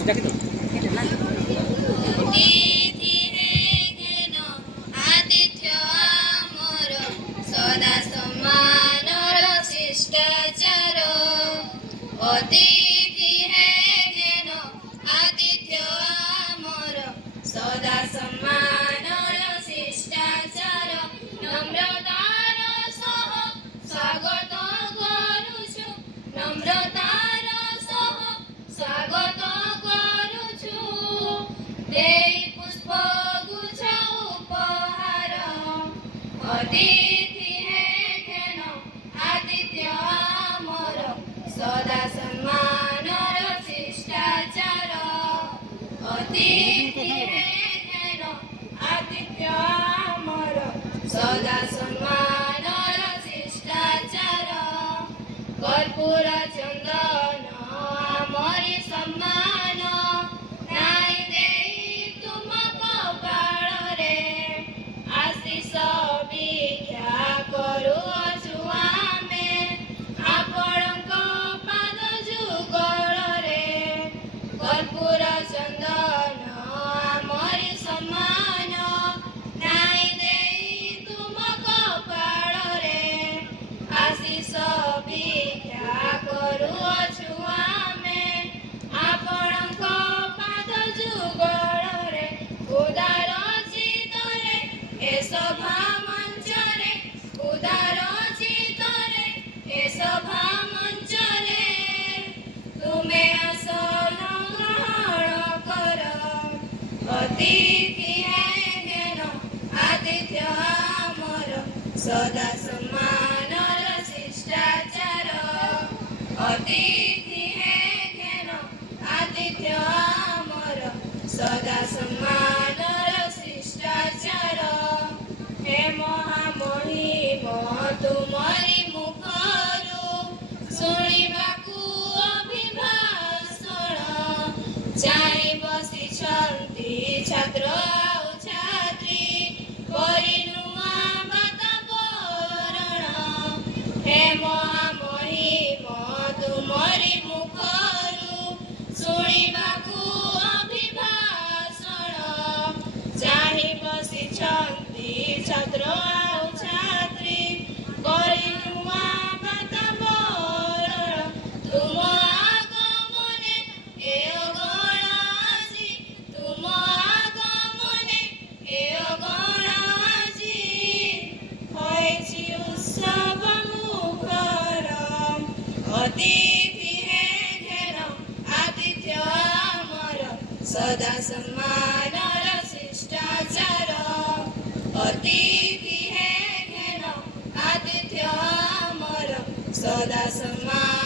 ଅତିଥି ହେନ ଆତିଥ୍ୟ ଆମର ସଦା ସମ୍ମାନର ଶିଷ୍ଟାଚାର। ଅତିଥି ହେନ ଆତିଥ୍ୟ ଆମର ସଦା ସମ୍ମାନର ଶିଷ୍ଟାଚାର। ନମ୍ରତାର ସହ ସ୍ୱାଗତ କରୁଛୁ, ନମ୍ରତାର ସହ ସ୍ୱାଗତ କରୁଛୁ। ଦେଇ ପୁଷ୍ପଗୁଚ୍ଛ ଉପହାର। ଅତିଥି ହେନ ଆତିଥ୍ୟ ଆମର ସଦା ସମ୍ମାନର ଶିଷ୍ଟାଚାର। ଅତିଥି ହେନ ଆତିଥ୍ୟ ଆମର ସଦା ସମ୍ମାନର ଶିଷ୍ଟାଚାର। କର୍ପୂର ଚନ୍ଦନ ଆମରି ସମ୍ମାନ, ନାଇଁ ଦେଇ ତୁମ କପାଳରେ। ଆଶିଷ ଭିକ୍ଷା କରୁଅଛୁ ଆମେ ଆପଣଙ୍କ ପାଦ ଯୁଗଳରେ। କର୍ପୂର ଚନ୍ଦନ ଆମରି ସମ୍ମାନ, ନାଇଁ ଦେଇ ତୁମ କପାଳରେ। ଆଶିଷ ଭିକ୍ଷା କରୁଅଛୁ ଆମେ ଆପଣଙ୍କ ପାଦ ଯୁଗଳରେ। ଉଦାର ଚିତ୍ତରେ ଏ ସଭା ମଞ୍ଚରେ, ଉଦାର ଚିତ୍ତରେ ଏ ସଭା ମଞ୍ଚରେ ତୁମେ ଆସନ ଗ୍ରହଣ କର। ଅତିଥି ହେନ ଆତିଥ୍ୟ ଆମର ସଦା ସମ୍ମାନର ଶିଷ୍ଟାଚାର। ଅତିଥି ହେନ ଆତିଥ୍ୟ ଆମର ସଦା ସମ୍ମାନର ଶିଷ୍ଟାଚାର। ହେ ମହାମହିମ ତୁମରି ମୁଖରୁ ଶୁଣିବାକୁ ଅଭିଭାଷଣ। ଚାହିଁ ବସିଛନ୍ତି ଛାତ୍ର ଆଉ ଛାତ୍ରୀ, କରି ନୂଆ ବାତାବରଣ। ହେ ମହାମହିମ ତୁମରି ମୁଖରୁ ଶୁଣିବାକୁ ଅଭିଭାଷଣ। ଚାହିଁ ବସିଛନ୍ତି ଛାତ୍ର ଆଉ ଛାତ୍ରୀ, କରି ନୂଆ ବାତାବରଣ। ତୁମ ଆଗମନେ ଏ ଅଗଣ ଆଜି, ତୁମ ଆଗମନେ ଏ ଅଗଣ ଆଜି ହୋଇଛି ଉତ୍ସବ ମୁଖର। ଅତିଥି ହେନ ଆତିଥ୍ୟ ଆମର ସଦା ସମ୍ମାନର ଶିଷ୍ଟାଚାର। ଅତିଥି ହେନ ଆତିଥ୍ୟ ଆମର ସଦା ସମ୍ମାନ